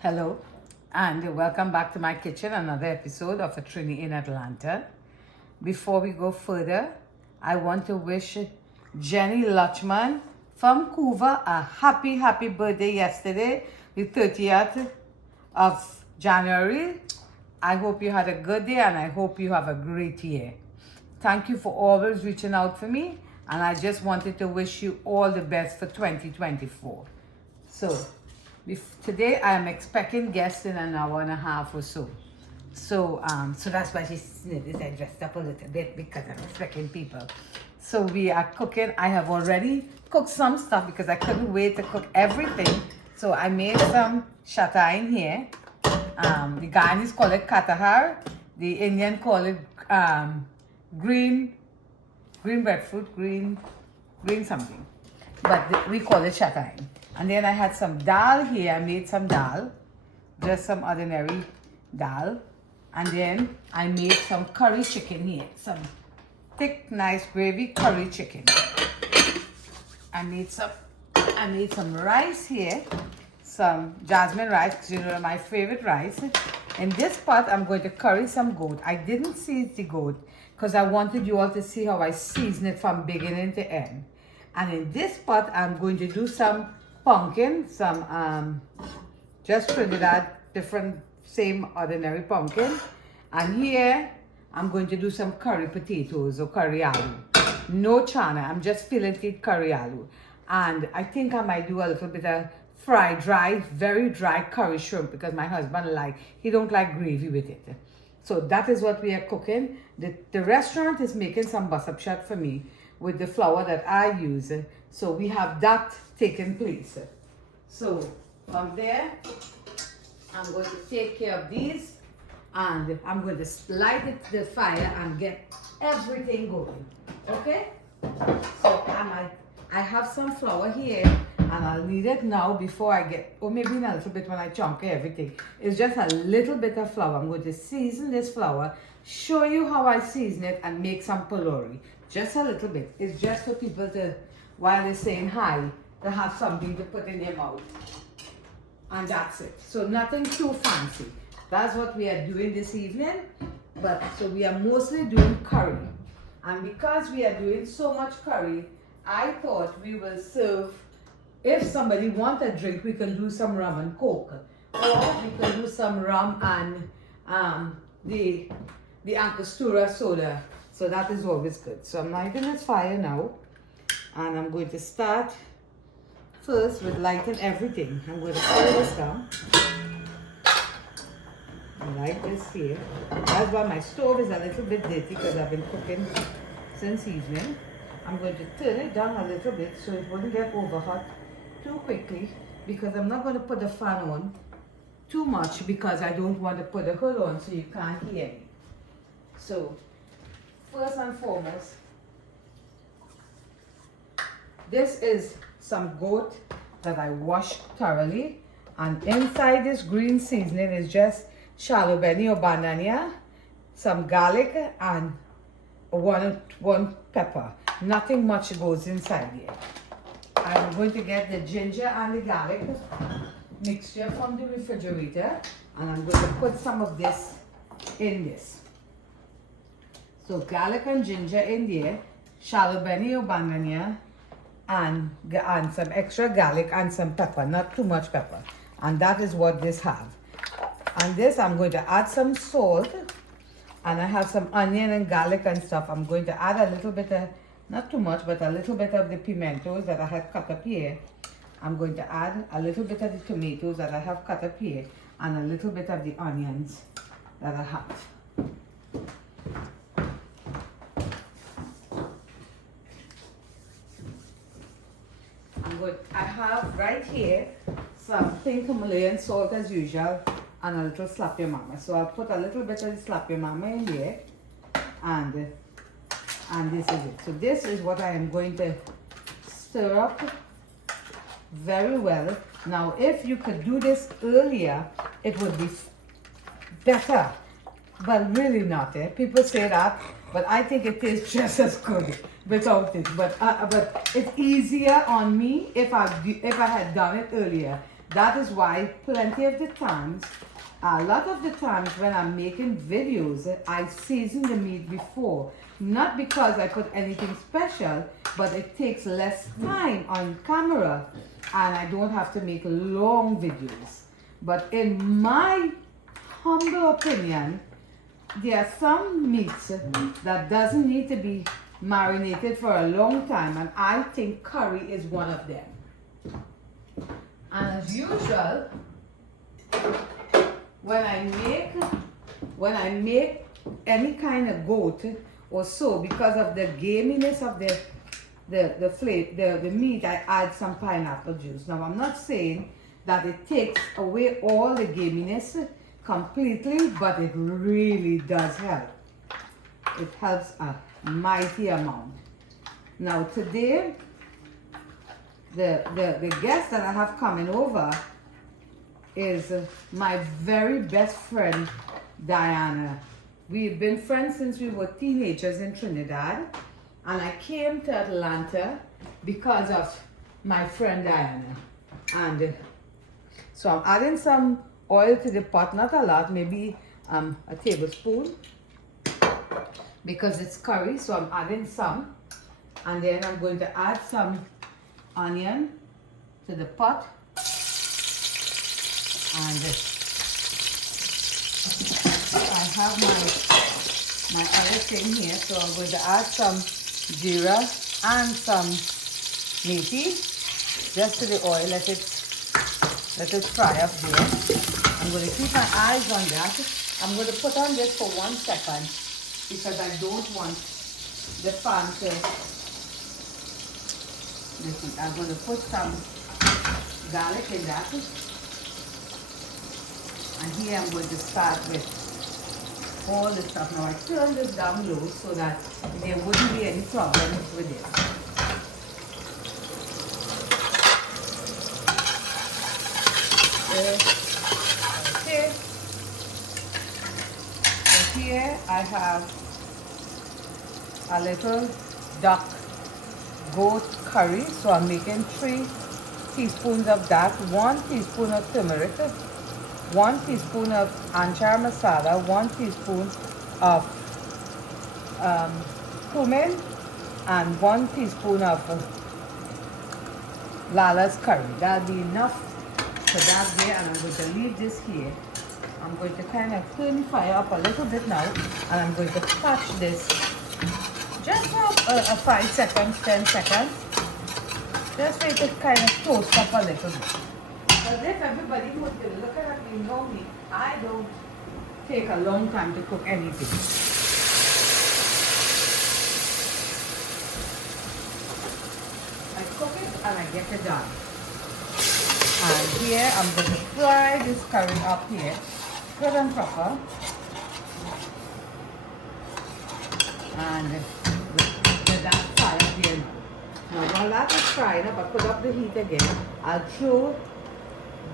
Hello, and welcome back to my kitchen, another episode of a Trini in Atlanta. Before we go further, I want to wish Jenny Lutchman from Cuba a happy birthday yesterday, the 30th of January. I hope you had a good day and I hope you have a great year. Thank you for always reaching out for me, and I just wanted to wish you all the best for 2024. So, today I am expecting guests in an hour and a half or so. So that's why she's I dressed up a little bit because I'm expecting people. So we are cooking. I have already cooked some stuff because I couldn't wait to cook everything. So I made some shatain here. The Guyanese call it katahar. The Indian call it green breadfruit, green something. But we call it shatain. And then I had some dal here. I made some dal, just some ordinary dal. And then I made some curry chicken here, some thick, nice gravy curry chicken. I made some rice here, some jasmine rice, because you know my favorite rice. In this pot, I'm going to curry some goat. I didn't season the goat because I wanted you all to see how I season it from beginning to end. And in this pot, I'm going to do some pumpkin, some just Trinidad, different, same ordinary pumpkin. And here, I'm going to do some curry potatoes or curry aloo. No chana, I'm just filling it curry aloo. And I think I might do a little bit of fried, dry, very dry curry shrimp because my husband he don't like gravy with it. So that is what we are cooking. The restaurant is making some basapshat for me with the flour that I use. So we have that taking place. So from there, I'm going to take care of these and I'm going to light the fire and get everything going. Okay? So I have some flour here and I'll need it now before I get, or maybe in a little bit when I chunk everything. It's just a little bit of flour. I'm going to season this flour, show you how I season it and make some puree. Just a little bit. It's just for people to, while they're saying hi, to have something to put in their mouth. And that's it. So nothing too fancy. That's what we are doing this evening. But so we are mostly doing curry. And because we are doing so much curry, I thought we will serve, if somebody wants a drink, we can do some rum and coke. Or we can do some rum and the Angostura soda. So that is always good. So I'm lighting this fire now. And I'm going to start first with lighting everything. I'm going to pull this down. Light this here. That's why my stove is a little bit dirty because I've been cooking since evening. I'm going to turn it down a little bit so it wouldn't get over hot too quickly because I'm not going to put the fan on too much because I don't want to put the hood on so you can't hear me. So first and foremost, this is some goat that I washed thoroughly, and inside this green seasoning is just shallow benny or banana, some garlic and one pepper. Nothing much goes inside here. I'm going to get the ginger and the garlic mixture from the refrigerator and I'm going to put some of this in this. So garlic and ginger in there, shallow benny or banana, and some extra garlic and some pepper, not too much pepper. And that is what this has. And this I'm going to add some salt, and I have some onion and garlic and stuff. I'm going to add a little bit of, not too much, but a little bit of the pimentos that I have cut up here. I'm going to add a little bit of the tomatoes that I have cut up here, and a little bit of the onions that I have. I have right here some pink Himalayan salt as usual and a little slap your mama. So I'll put a little bit of the slap your mama in here and this is it. So this is what I am going to stir up very well. Now if you could do this earlier, it would be better, but really not. People say that, but I think it tastes just as good without it. But it's easier on me if I had done it earlier. That is why plenty of the times, a lot of the times when I'm making videos, I season the meat before. Not because I put anything special, but it takes less time on camera and I don't have to make long videos. But in my humble opinion, there are some meats that doesn't need to be marinated for a long time, and I think curry is one of them. And as usual, when I make any kind of goat or so, because of the gaminess of the meat, I add some pineapple juice. Now I'm not saying that it takes away all the gaminess completely, but it really does help. It helps a mighty amount. Now today, the guest that I have coming over is my very best friend, Diana. We've been friends since we were teenagers in Trinidad, and I came to Atlanta because of my friend Diana. And so I'm adding some oil to the pot, not a lot, maybe a tablespoon, because it's curry, so I'm adding some. And then I'm going to add some onion to the pot. And I have my other thing here, so I'm going to add some jeera and some meaty just to the oil. Let it fry up there. I'm going to keep my eyes on that. I'm going to put on this for 1 second because I don't want the pan to. Listen, I'm going to put some garlic in that. And here I'm going to start with all the stuff. Now I turn this down low so that there wouldn't be any problems with it. Okay. So here I have a little duck goat curry. So I'm making 3 teaspoons of that, 1 teaspoon of turmeric, 1 teaspoon of anchar masala, 1 teaspoon of cumin, and 1 teaspoon of Lala's curry. That'll be enough for that there, and I'm going to leave this here. I'm going to kind of turn the fire up a little bit now, and I'm going to touch this just for a 5 seconds, 10 seconds, just for it to kind of toast up a little bit. But if everybody would look at me, know me, I don't take a long time to cook anything. I cook it and I get it done. And here I'm going to fry this curry up here, good and proper. And with that fire here now. Now while that is frying up, I put up the heat again. I'll throw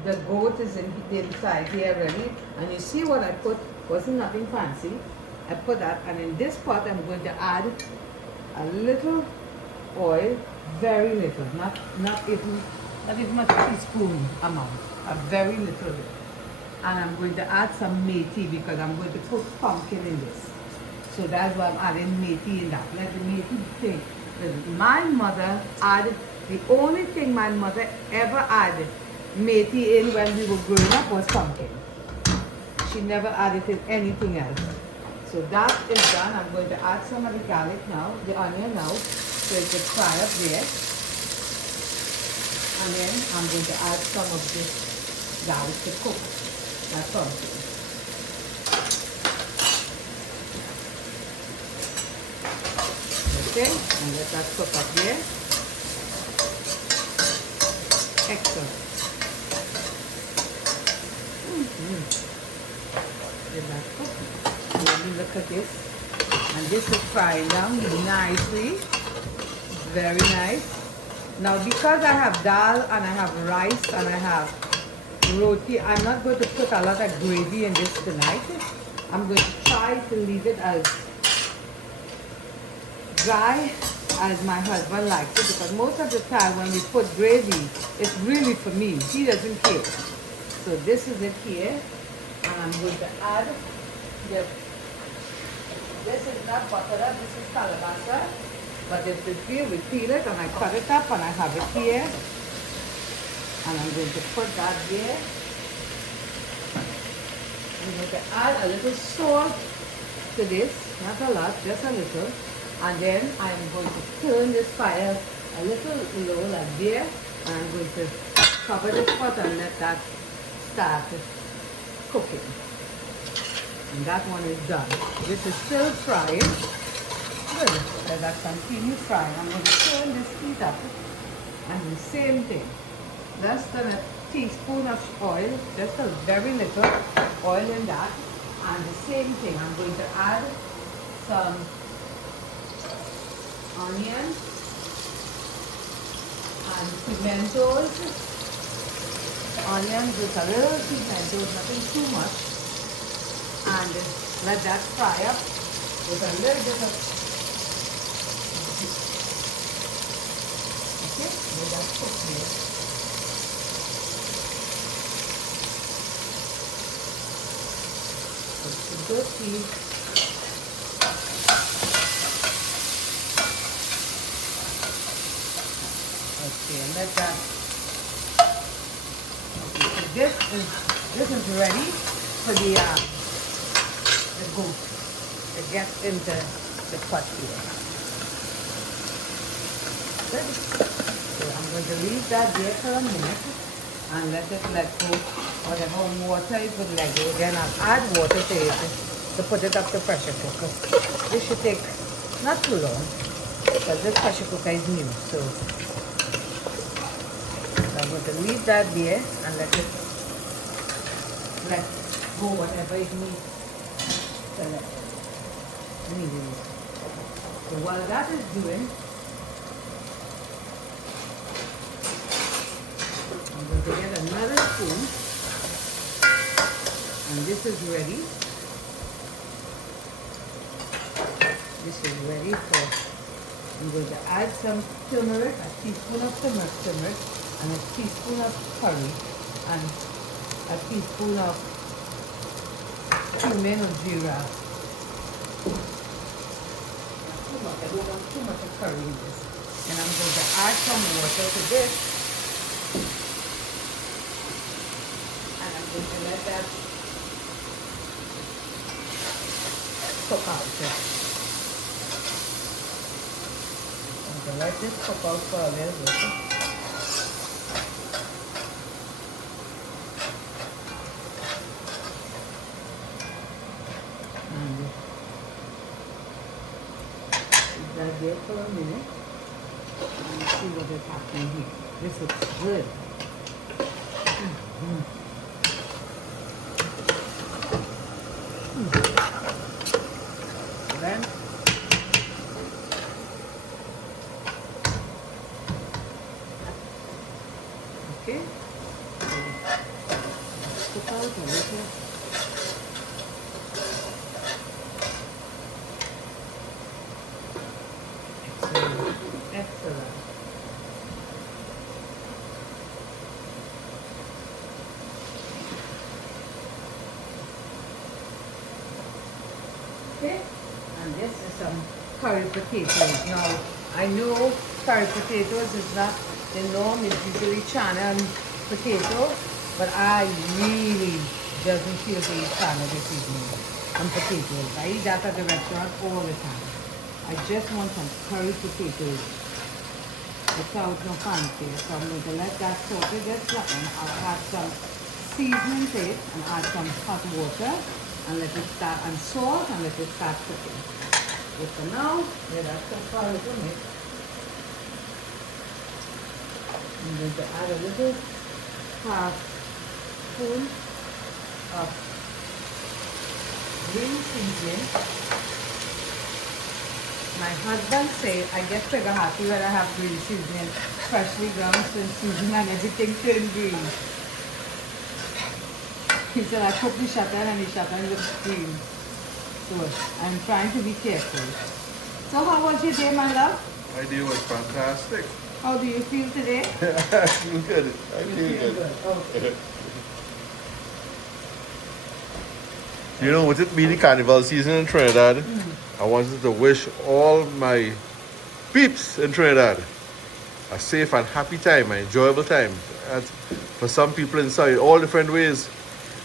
the goat is inside here already, and you see what I put wasn't nothing fancy. I put that, and in this pot I'm going to add a little oil, very little, not even a teaspoon amount, a very little bit. And I'm going to add some methi because I'm going to put pumpkin in this. So that's why I'm adding methi in that. Let the methi thing. My mother added, the only thing my mother ever added methi in when we were growing up was pumpkin. She never added in anything else. So that is done. I'm going to add some of the garlic now, the onion now, so it will fry up there. And then I'm going to add some of this garlic to cook that pumpkin. Okay, and let that cook up there. Excellent. Let that cook. Let me look at this. And this is frying down nicely. Very nice. Now because I have dal and I have rice and I have roti, I'm not going to put a lot of gravy in this tonight. I'm going to try to leave it as dry as my husband likes it, because most of the time when we put gravy, it's really for me. He doesn't care. So this is it here, and I'm going to add the, this is not butter, this is calabaza, but if it's here, we peel it and I cut it up and I have it here, and I'm going to put that there. I'm going to add a little salt to this, not a lot, just a little. And then I'm going to turn this fire a little low like there. And I'm going to cover this pot and let that start cooking. And that one is done. This is still frying. Good. Let that continue frying. I'm going to turn this heat up and the same thing. Less than a teaspoon of oil, just a very little oil in that. And the same thing, I'm going to add some onion and pimentos. Onions with a little pimentos, nothing too much. And let that fry up with a little bit of, okay, let that cook here. Good tea. Okay, let that. Okay, so this is ready for the goat to get into the pot here. Good. So I'm going to leave that there for a minute and let it let go. Whatever water it would let go, then I'll add water to it to put it up to pressure cooker. This should take not too long, because this pressure cooker is new. So I'm going to leave that there and let go whatever it needs to let go. So while that is doing, I'm going to get another spoon. And this is ready. This is ready for, I'm going to add some turmeric, a teaspoon of turmeric, and a teaspoon of curry, and a teaspoon of cumin or jeera. Too much, I don't want too much of curry in this. And I'm going to add some water to this. And I'm going to let that cook out. I'm going to let this cook out for a little bit. And leave that there for a minute. And see what is happening here. This looks good. Then okay, cook out a little. Excellent, excellent. Okay, and this is some curry potatoes. Now, I know curry potatoes is not the norm, it's usually chana and potato, but I really doesn't feel to eat chana this evening and potatoes. I eat that at the restaurant all the time. I just want some curry potatoes without no fancy. So I'm going to let that saute get flattened. I'll add some seasoning to it and add some hot water. And let it start, and salt, and let it start cooking. But for now, let us cook for a little bit. I'm going to add a little half spoon of green seasoning. My husband said I get trigger happy when I have green seasoning, freshly ground seasoning, and everything turns green. He said I cooked the shatan and the shatan looks green. So I'm trying to be careful. So how was your day, my love? My day was fantastic. How do you feel today? I feel good. I You feel feel good. good. Okay. You know, with it being the carnival season in Trinidad, I wanted to wish all my peeps in Trinidad a safe and happy time, an enjoyable time. And for some people inside, all different ways,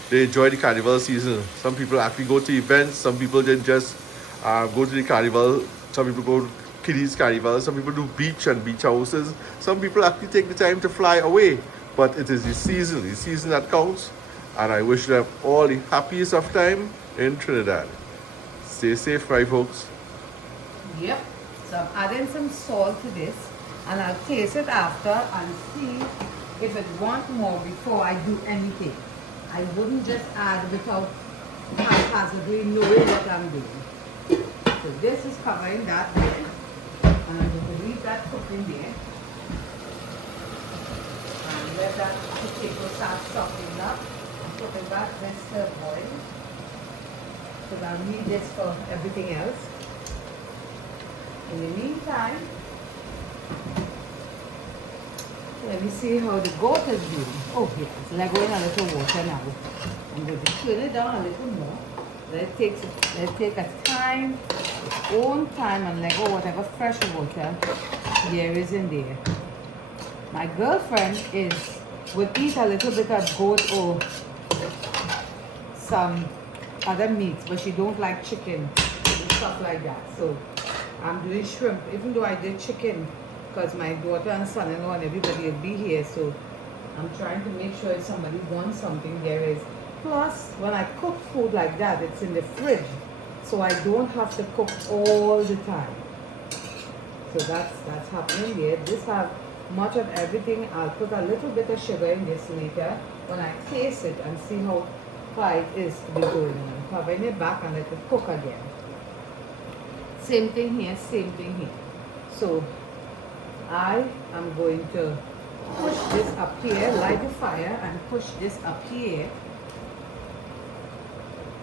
they enjoy the carnival season. Some people actually go to events. Some people didn't just go to the carnival. Some people go to kiddies carnival. Some people do beach and beach houses. Some people actually take the time to fly away. But it is the season that counts. And I wish them all the happiest of time in Trinidad. Stay safe, my folks. Yep. So I'm adding some salt to this and I'll taste it after and see if it wants more before I do anything. I wouldn't just add without haphazardly knowing what I'm doing. So this is covering that there. And I'm going to leave that cooking there. And let that potato start softening up. I'm putting back this stir boil. Because I'll need this for everything else. In the meantime, let me see how the goat is doing. Oh yeah, it's like going a little water now. I'm going to turn it down a little more. Let it take a time, its own time, and let go whatever fresh water there is in there. My girlfriend would eat a little bit of goat or some other meats, but she don't like chicken and stuff like that. So I'm doing shrimp, even though I did chicken, because my daughter and son-in-law and everybody will be here. So I'm trying to make sure if somebody wants something, there is. Plus, when I cook food like that, it's in the fridge, so I don't have to cook all the time. So that's happening there. This have much of everything. I'll put a little bit of sugar in this later when I taste it and see how far it is to be going on. I'm covering it back and let it cook again. Same thing here, same thing here. So I am going to push this up here, light the fire and push this up here.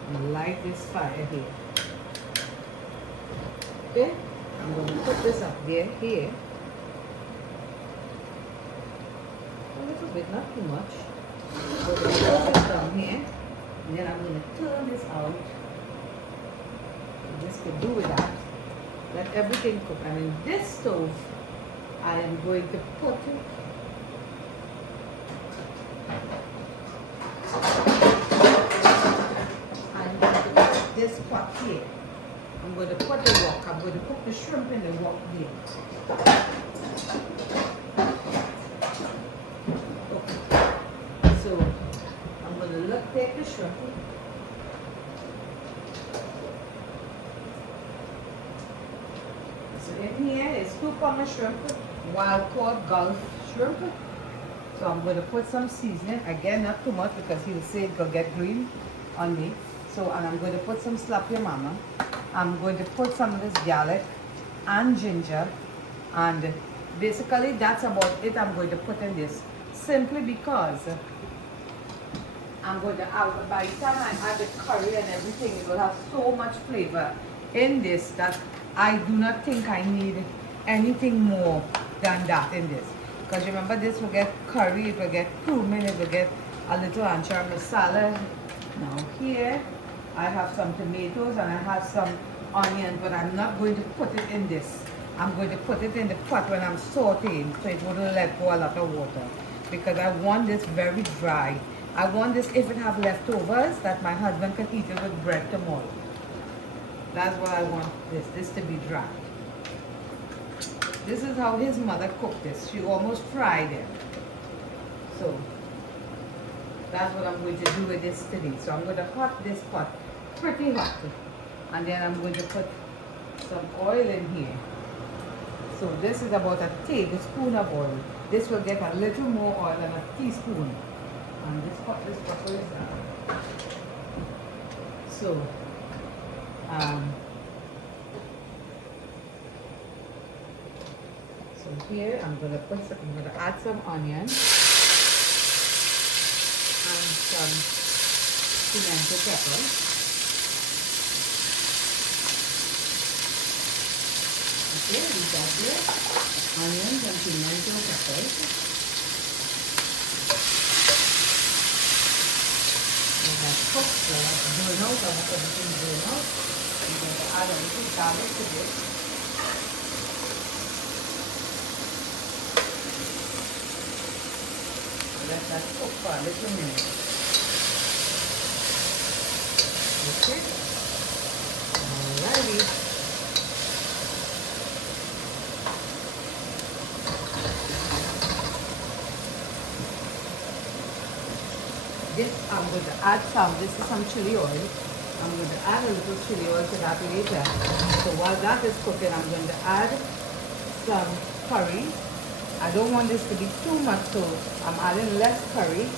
And light this fire here. Okay, I'm going to put this up there, here. A little bit, not too much. I'm going to put this down here. And then I'm going to turn this out. This could do with that. Let everything cook. And in this stove, I am going to put it. I'm going to put this pot here. I'm going to put the wok. I'm going to cook the shrimp in the wok here. Okay. So I'm going to take the shrimp. So in here is 2 pound shrimp, wild caught Gulf shrimp. So I'm going to put some seasoning. Again, not too much because he'll say it will get green on me. So, and I'm going to put some slap your mama. I'm going to put some of this garlic and ginger. And basically that's about it I'm going to put in this. Simply because I'm going to add, by the time I add the curry and everything, it will have so much flavor in this that I do not think I need anything more than that in this. Because remember, this will get curry, it will get cumin, it will get a little anchor masala. Now here, I have some tomatoes and I have some onion, but I'm not going to put it in this. I'm going to put it in the pot when I'm sauteing, so it wouldn't let go a lot of water. Because I want this very dry. I want this, if it have leftovers, that my husband can eat it with bread tomorrow. That's what I want this to be dry. This is how his mother cooked this. She almost fried it. So that's what I'm going to do with this today. So I'm going to hot this pot pretty hot. And then I'm going to put some oil in here. So this is about a tablespoon of oil. This will get a little more oil than a teaspoon. And this pepper is that. So so here I'm going to add some onion and some pimento pepper. Okay, we got here onions and pimento peppers. We got cooked, so that's burn out, I want everything burn out. I'm going to add a little garlic to this. Let that cook for a little minute. Okay. Alrighty. This I'm going to add some. This is some chili oil. I'm going to add a little chili oil to that later. So while that is cooking, I'm going to add some curry. I don't want this to be too much, so I'm adding less curry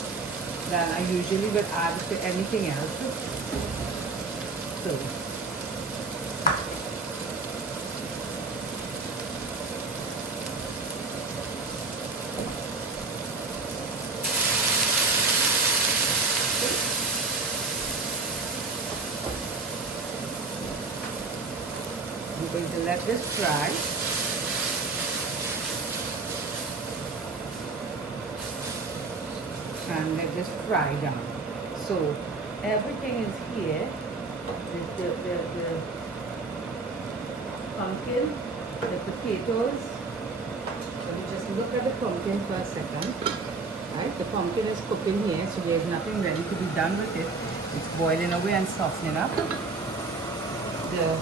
than I usually would add to anything else. So I'm going to let this fry. And let this fry down. So everything is here. The pumpkin, the potatoes. Let me just look at the pumpkin for a second. Right, the pumpkin is cooking here, so there's nothing ready to be done with it. It's boiling away and softening up. The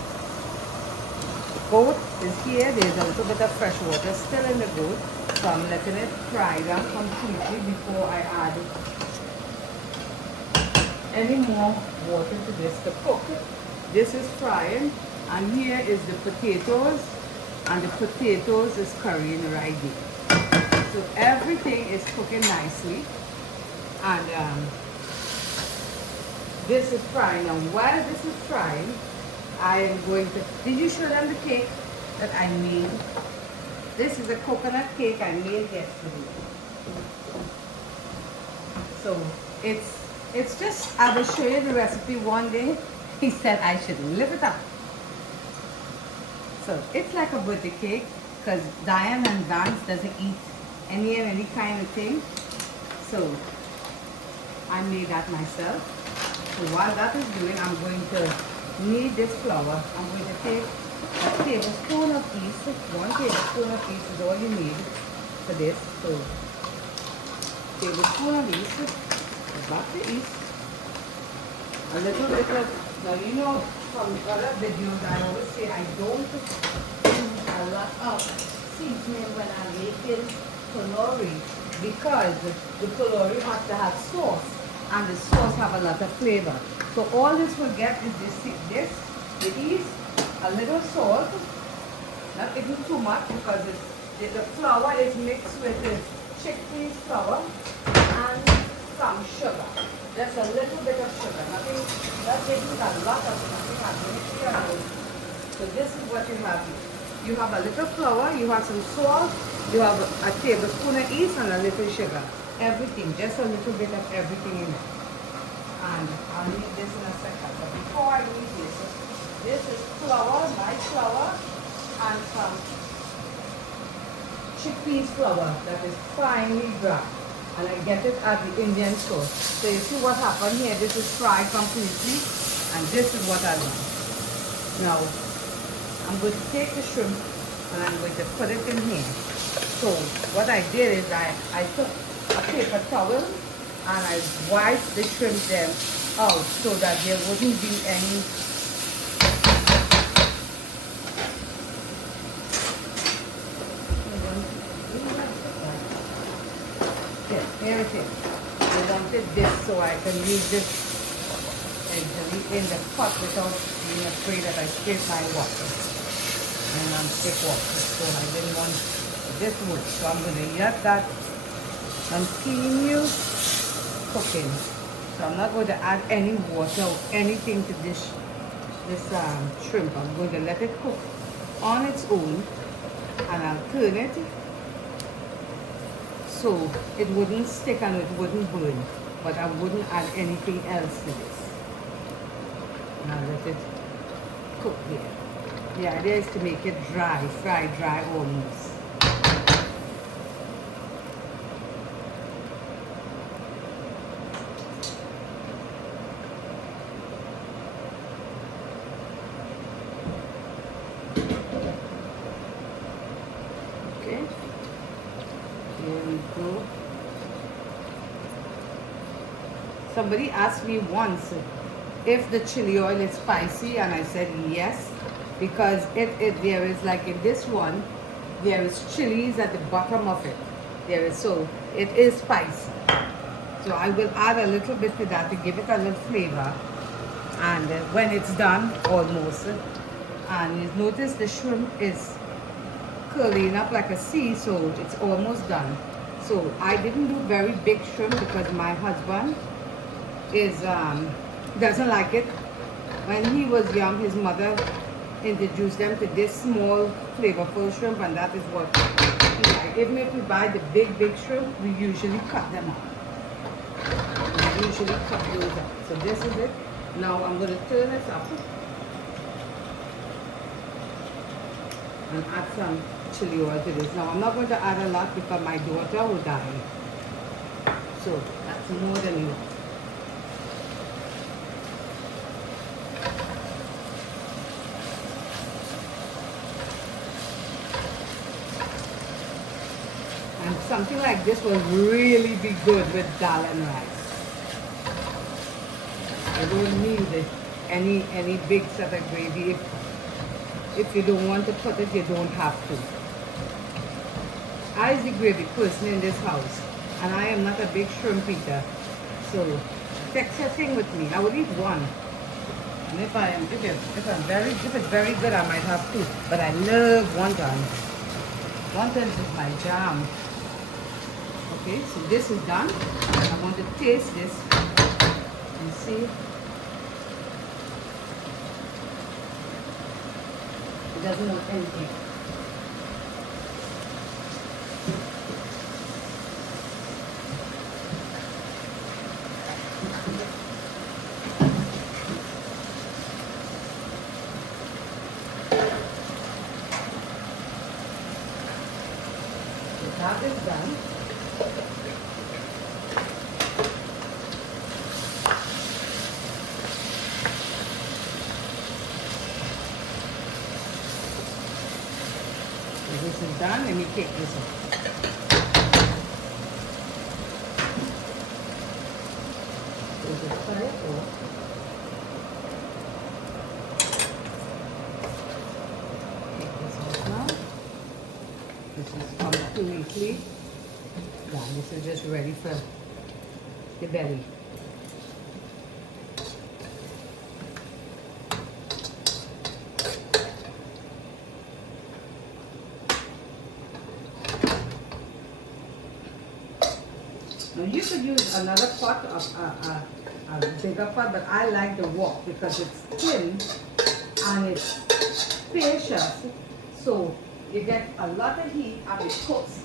goat is here. There's a little bit of fresh water still in the goat. So I'm letting it fry down completely before I add any more water to this to cook. This is frying, and here is the potatoes, and the potatoes is currying right there. So everything is cooking nicely, and this is frying. And while this is frying, I am going to, did you show them the cake that I made? This is a coconut cake I made yesterday. So it's just, I will show you the recipe one day. He said I should live it up. So it's like a birthday cake, because Diane and Vance doesn't eat any kind of thing. So I made that myself. So while that is doing, I'm going to knead this flour. I'm going to take a tablespoon of yeast. 1 tablespoon of yeast is all you need for this. So tablespoon of yeast, back the yeast, a little bit of, now you know from other videos I always say I don't use a lot of seasoning when I'm making kalori, because the kalori has to have sauce, and the sauce have a lot of flavor. So all this will get is this, the yeast, a little salt, not even too much, because the flour is mixed with the chickpeas flour, and some sugar. Just a little bit of sugar. Nothing, not taking a lot of nothing. So this is what you have here. You have a little flour, you have some salt, you have a tablespoon of yeast, and a little sugar. Everything, just a little bit of everything in it. And I'll need this in a second. But before I need this is flour, my flour, and some chickpeas flour that is finely ground. And I get it at the Indian store. So you see what happened here? This is fried completely, and this is what I want. Now, I'm going to take the shrimp and I'm going to put it in here. So what I did is I took a paper towel and I wiped the shrimp them out so that there wouldn't be any here it is. I wanted this so I can use this in the pot without being afraid that I spill my water. And I'm thick water, so I didn't want this wood. So I'm going to let that continue cooking. So I'm not going to add any water or anything to this shrimp. I'm going to let it cook on its own, and I'll turn it so it wouldn't stick and it wouldn't burn, but I wouldn't add anything else to this. Now let it cook here. The idea is to make it dry, fry dry almost. Okay, here we go. Somebody asked me once if the chili oil is spicy, and I said yes, because there is, like in this one, there is chilies at the bottom of it. So it is spicy. So I will add a little bit to that to give it a little flavor. And when it's done, almost, and you notice the shrimp is curling up like a C, so it's almost done. So I didn't do very big shrimp because my husband doesn't like it. When he was young, his mother introduced them to this small flavorful shrimp, and that is what he likes. Even if we buy the big shrimp, we usually cut them up. We usually cut those up. So this is it. Now I'm going to turn this up and add some chili oil to this. Now I'm not going to add a lot because my daughter will die. So that's more than enough. And something like this will really be good with dal and rice. I don't need any big set of gravy. If you don't want to put it, you don't have to. I is the gravy person in this house, and I am not a big shrimp eater. So fix your thing with me. I will eat one. And if it's very good, I might have two. But I love wontons. Wontons is my jam. Okay, so this is done. I want to taste this and see. It doesn't look anything. So that is done. This is done. Let me take this off. So just cut it off. Take this off now. This is completely done. This is just ready for the belly. Now you could use another pot, a bigger pot, but I like the wok because it's thin and it's spacious, so you get a lot of heat and it cooks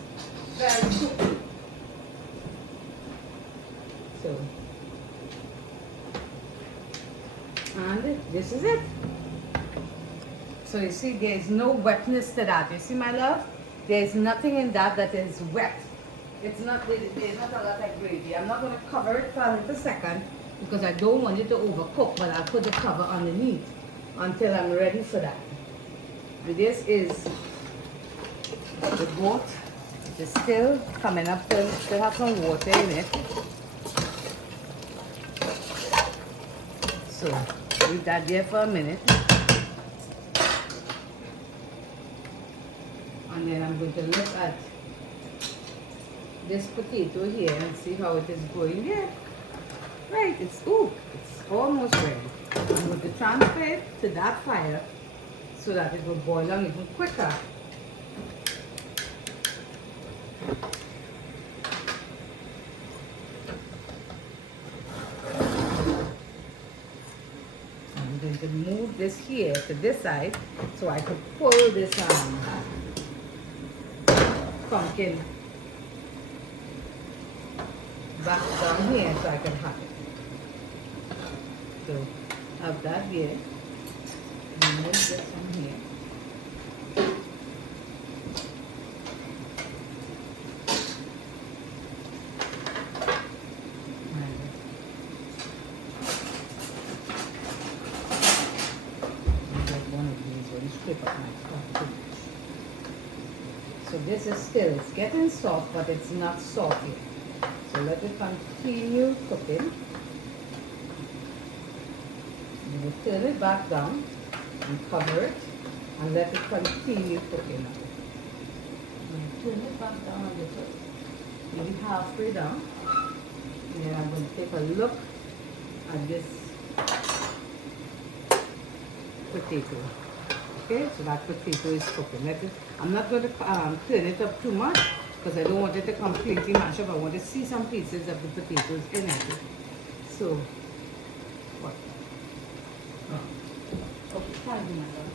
very quickly. So, and this is it. So you see, there is no wetness to that. You see, my love? There is nothing in that is wet. There's not a lot of gravy. I'm not going to cover it for a little second because I don't want it to overcook, but I'll put the cover underneath until I'm ready for that. And this is the goat. It is still coming up, still have some water in it. So leave that there for a minute. And then I'm going to look at this potato here and see how it is going there. Right, it's almost ready. I'm going to transfer it to that fire so that it will boil on even quicker. I'm going to move this here to this side so I can pull this pumpkin back down here so I can have it. So have that here. Move this on here. but not too much. So this is still, it's getting soft, but it's not soft yet. So let it continue cooking. And we'll turn it back down and cover it and let it continue cooking now. And turn it back down a little, maybe halfway down. And then I'm going to take a look at this potato. Okay, so that potato is cooking. I'm not going to turn it up too much because I don't want it to completely mash up. I want to see some pieces of the potatoes in it. So, what? Oh. Okay, thank you, madam.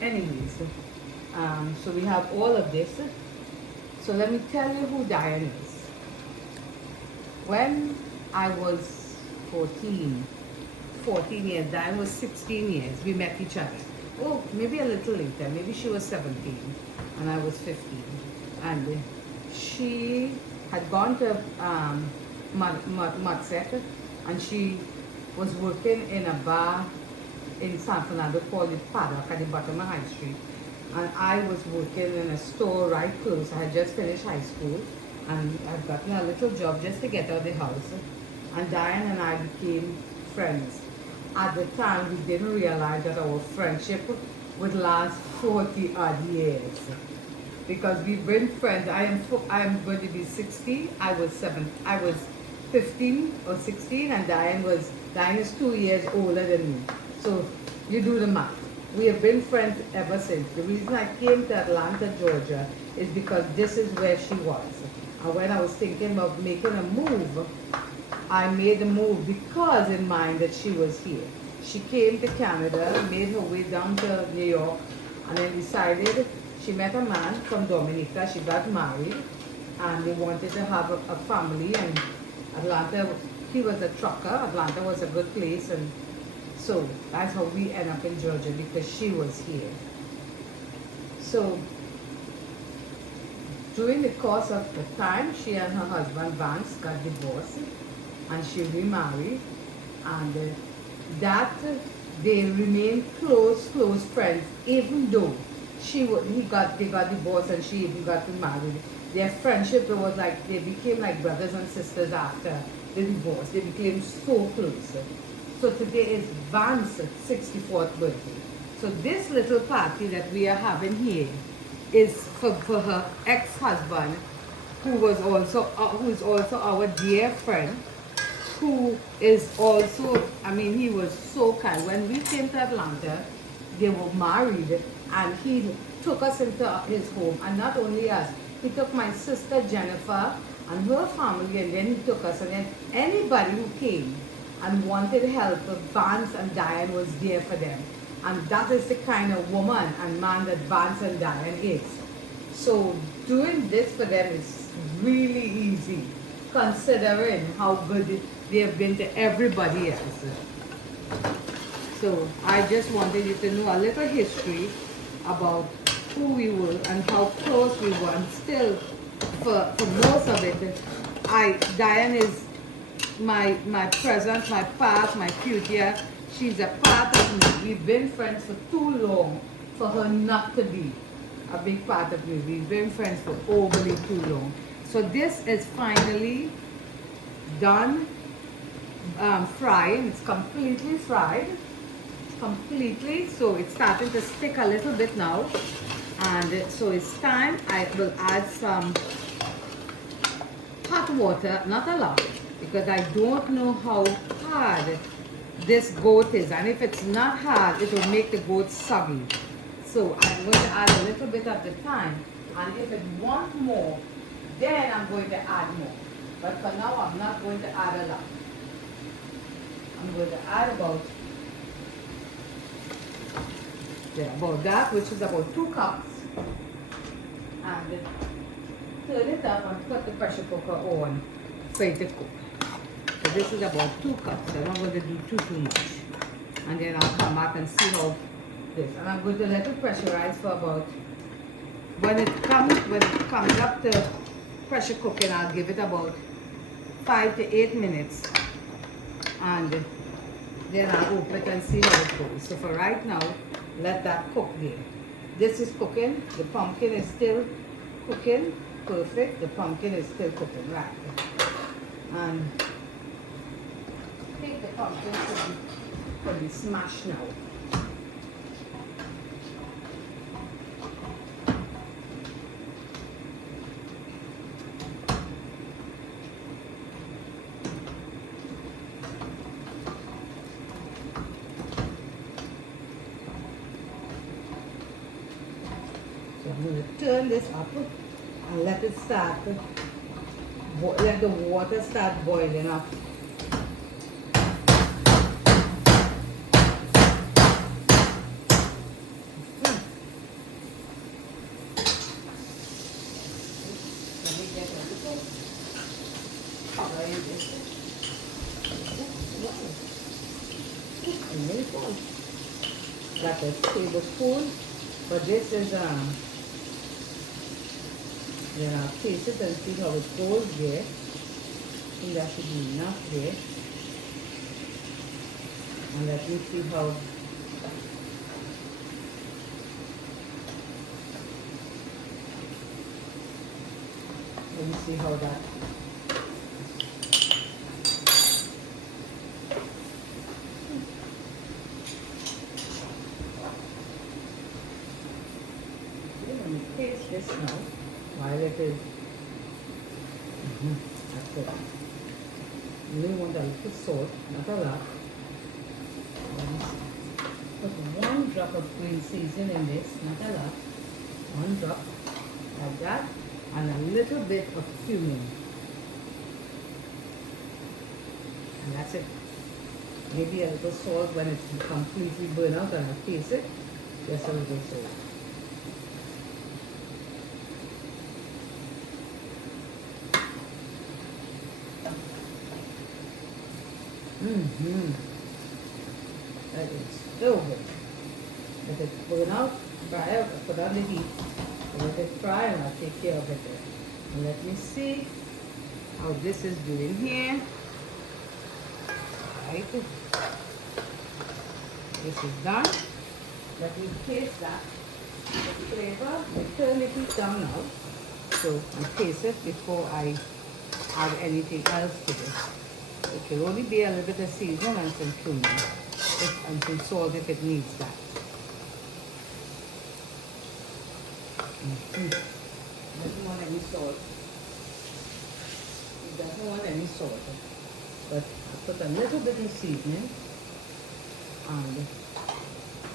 Anyways, so we have all of this. So let me tell you who Diane is. When I was 14 years, Diane was 16 years, we met each other. Oh, maybe a little later, maybe she was 17 and I was 15. And she had gone to Mudset and she was working in a bar in San Fernando called it Paddock at the bottom of High Street. And I was working in a store right close. I had just finished high school and I'd gotten a little job just to get out of the house. And Diane and I became friends. At the time, we didn't realize that our friendship would last 40 odd years. Because we've been friends. I am going to be 60. I was 15 or 16 and Diane is 2 years older than me. So you do the math. We have been friends ever since. The reason I came to Atlanta, Georgia is because this is where she was. And when I was thinking of making a move, I made the move because in mind that she was here. She came to Canada, made her way down to New York, and then decided she met a man from Dominica. She got married, and they wanted to have a family. And Atlanta, he was a trucker. Atlanta was a good place, and so that's how we end up in Georgia because she was here. So during the course of the time, she and her husband Vance got divorced. And she remarried, and they remained close friends, even though they got divorced and she even got remarried. Their friendship was like, they became like brothers and sisters after the divorce. They became so close. So today is Vance's 64th birthday. So this little party that we are having here is for her ex-husband, who is also our dear friend, who is also, he was so kind. When we came to Atlanta, they were married, and he took us into his home. And not only us, he took my sister Jennifer and her family, and then he took us. And then anybody who came and wanted help, Vance and Diane was there for them. And that is the kind of woman and man that Vance and Diane is. So doing this for them is really easy, considering how good they have been to everybody else. So I just wanted you to know a little history about who we were and how close we were. And still, for most of it, Diane is my present, my past, my future. She's a part of me. We've been friends for too long for her not to be a big part of me. We've been friends for overly too long. So this is finally done frying. It's completely fried. Completely. So it's starting to stick a little bit now. And so it's time. I will add some hot water, not a lot, because I don't know how hard this goat is. And if it's not hard, it will make the goat soggy. So I'm going to add a little bit at the time. And if it wants more, then I'm going to add more. But for now, I'm not going to add a lot. I'm going to add about that, which is about 2 cups. And turn it up and put the pressure cooker on for it to cook. So this is about 2 cups. I'm not going to do too much. And then I'll come back and see how this. And I'm going to let it pressurize for about, when it comes up to pressure cooking, I'll give it about 5 to 8 minutes. And then I'll open it and see how it goes. So for right now, let that cook there. this is cooking. The pumpkin is still cooking. Perfect. The pumpkin is still cooking. Right. And I think the pumpkin should be smashed now. So I'm going to turn this up and let it start, let the water start boiling up. Let me get a little cover in this. And there it goes. Like a tablespoon, but this is then I'll taste it and see how it goes there. I think that should be enough there. And let me see how that let me taste this now. While it is, that's it. You really want a little salt, not a lot. Put 1 drop of green seasoning in this, not a lot. 1 drop, like that, and a little bit of cumin. And that's it. Maybe a little salt when it's completely burned out and I taste it. Just a little salt. That is so good. Let it burn out, fry out, put on the heat. Let it fry and I'll take care of it. And let me see how this is doing here. Right. This is done. Let me taste that. The flavor, we turn the heat down now. So I taste it before I add anything else to this. It can only be a little bit of seasoning and some cumin and some salt if it needs that. Doesn't want any salt. It doesn't want any salt. But I put a little bit of seasoning and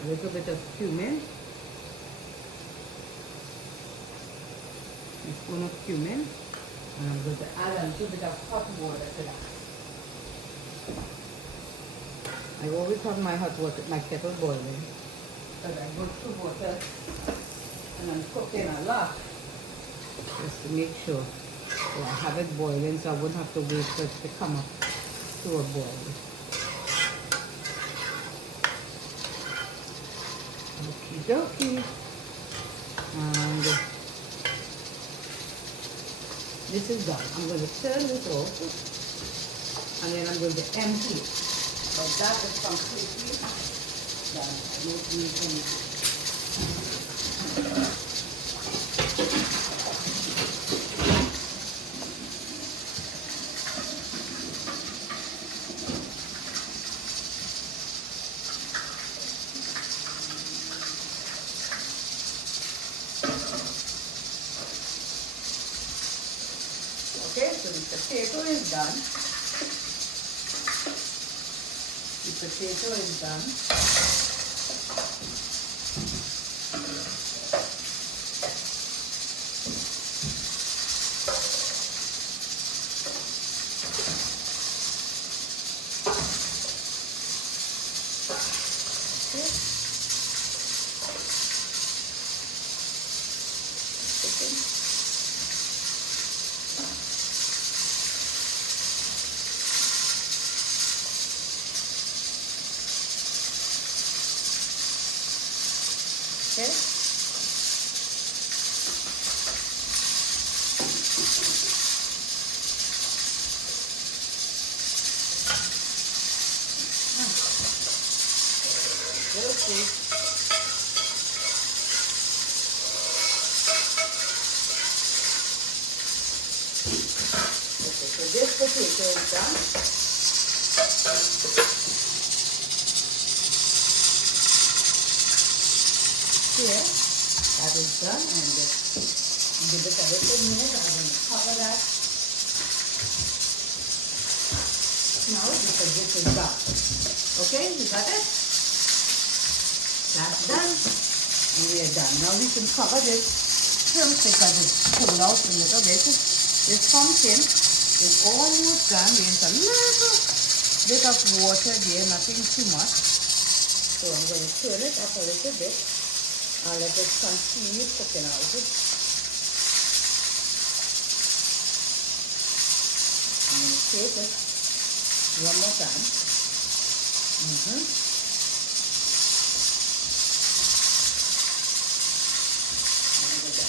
a little bit of cumin. A spoon of cumin. And I'm going to add a little bit of hot water to that. I always have my hot water, my kettle boiling, because I go through water and I'm cooking a lot, just to make sure. So I have it boiling, so I wouldn't have to wait for it to come up to a boil. Okie dokie. And this is done. I'm going to turn this off, and then I'm going to empty it. But that is completely done. I don't need anything. Okay, so the potato is done. The potato is done. Okay. Okay. potato is done. Here, that is done, and give it a little minute. I'm going to cover that. Now, because this is done. Okay, you got it? That's done. And we are done. Now we can cover this shrimp because it's pulled out a little bit. This pumpkin is almost done. There's a little bit of water there, nothing too much. So I'm going to turn it up a little bit and let it continue cooking out. I'm going to shake it one more time.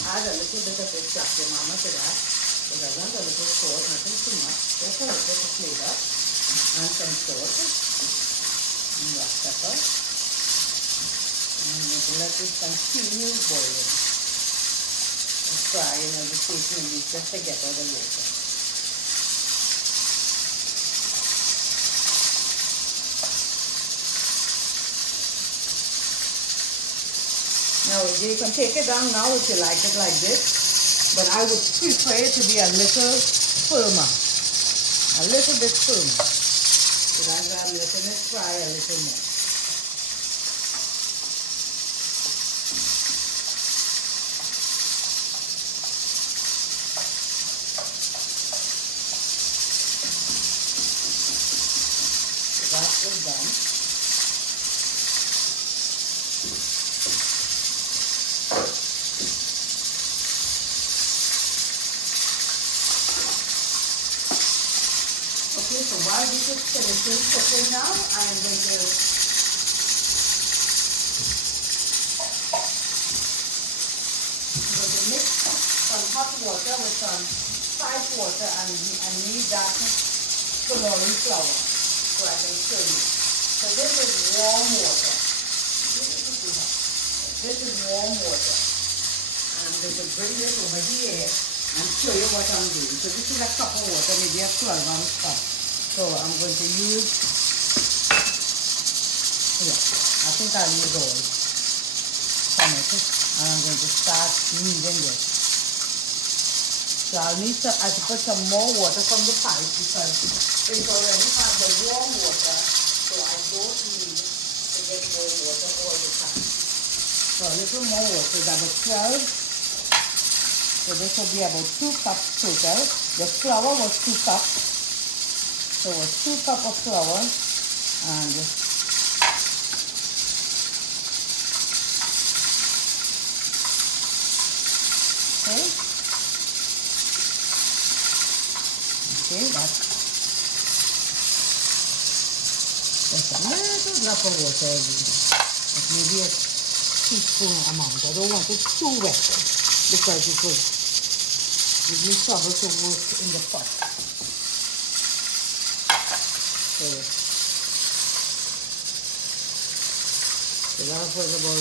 Add a little bit of this mama to that, because I want a little salt, nothing too much, just a little bit of flavor, and some salt, and black pepper, and I'm going to let this continue boiling, and frying every 15 minutes just to get out the water. Now you can take it down now if you like it like this, but I would prefer it to be a little firmer, a little bit firmer. So that's why I'm letting it fry a little more. So that is done. Okay, so while this is finishing cooking now, I'm going to mix some hot water with some spice water, and I need that canola flour so I can show you. So this is warm water. This is warm water. I'm going to bring this over here and show you what I'm doing. So this is a cup of water, maybe a 12-ounce cup. So I'm going to use, I think I'll use all from it. And I'm going to start kneading this. So I'll need to, I have to put some more water from the pipe because it already has the warm water. So I don't need to get more water all the time. So a little more water, that was 12. So this will be about 2 cups total. The flour was 2 cups. So it was 2 cups of flour, and that's a little drop of water, like maybe a teaspoon amount. I don't want it too wet because it will give me trouble to work in the pot. So that was about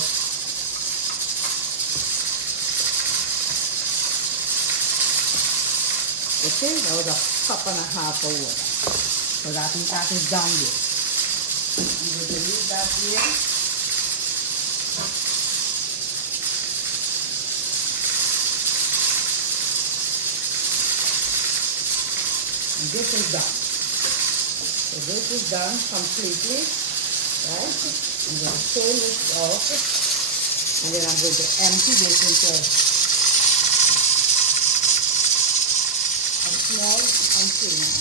that was a cup and a half of water. So that is done here. I'm going to leave that here. And this is done. So this is done completely, right? I'm going to turn this off, and then I'm going to empty this into a small container.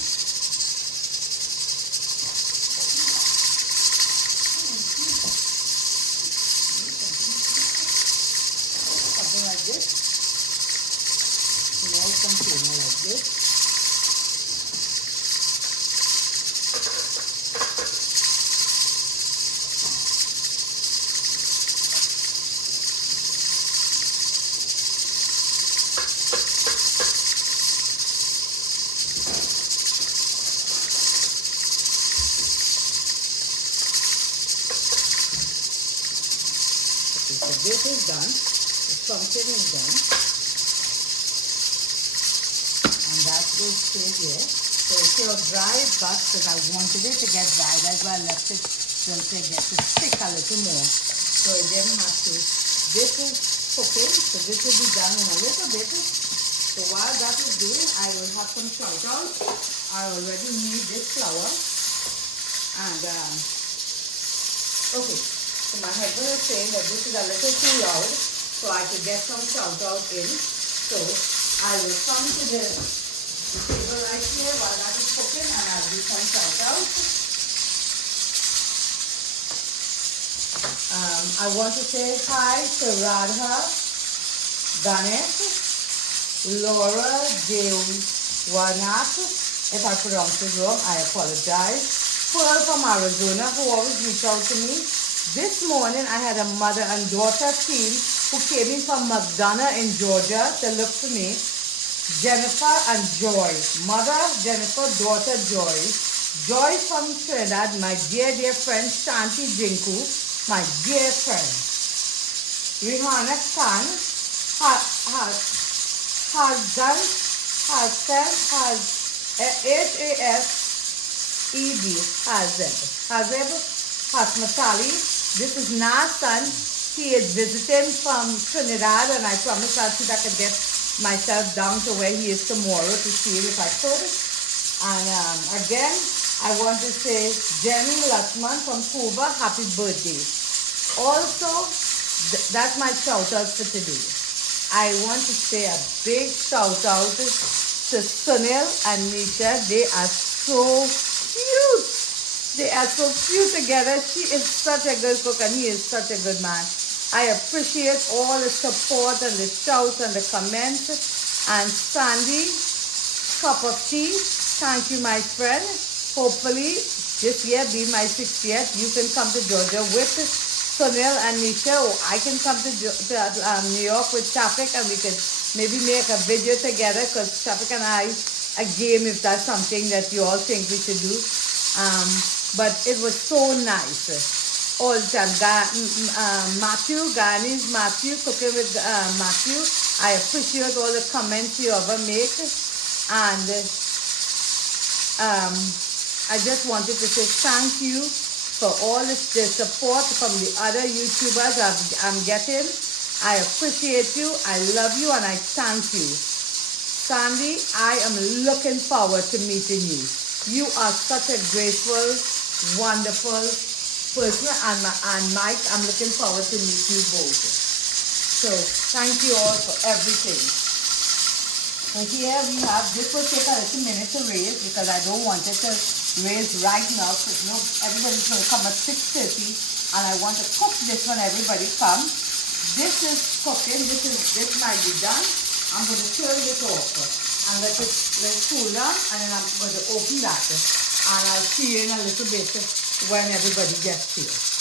Something like this. Small container like this. So this is done, the pumpkin is done, and that will stay here. So it feels dry, but because I wanted it to get dry, that's why I left it till it get to stick a little more. So it didn't have to. This is cooking, so this will be done in a little bit. So while that is doing, I will have some shoutouts. I already need this flour. And, okay, so my husband is saying that this is a little too loud, so I could get some shoutout in. So I will come to the table right here while that is cooking, and I'll do some shoutouts. I want to say hi to Radha, Ganesh, Laura Dewanat. If I pronounce it wrong, I apologize. Pearl from Arizona, who always reach out to me. This morning, I had a mother and daughter team who came in from McDonough in Georgia to look for me. Jennifer and Joy. Mother, Jennifer, daughter, Joy. Joy from Trinidad, my dear, dear friend, Shanti Jinku, my dear friend. Rihanna Khan, Hazeb Hasmatali. This is Na's son. He is visiting from Trinidad, and I promised that I could get myself down to where he is tomorrow to see if I could. And again, I want to say Jenny Lutman from Cuba, happy birthday. Also, that's my shout out for today. I want to say a big shout out to Sunil and Nisha. They are so cute. They are so cute together. She is such a good cook and he is such a good man. I appreciate all the support and the shouts and the comments. And Sandy, cup of tea. Thank you, my friend. Hopefully, this year being my 60th, you can come to Georgia with Sunil and Nisha. Or I can come to New York with Chapik and we could maybe make a video together because Chapik and I, a game if that's something that you all think we should do. But it was so nice. All the time. Guyanese Matthew, cooking with Matthew. I appreciate all the comments you ever make. And I just wanted to say thank you for all the support from the other YouTubers I'm getting. I appreciate you, I love you, and I thank you. Sandy, I am looking forward to meeting you. You are such a grateful, wonderful person, and Mike, I'm looking forward to meet you both. So, thank you all for everything. So here we have, this will take a little minute to raise because I don't want it to raise right now because everybody's going to come at 6:30 and I want to cook this when everybody comes. This is cooking, this might be done. I'm going to turn this off and let it cool down and then I'm going to open that and I'll see you in a little bit when everybody gets here.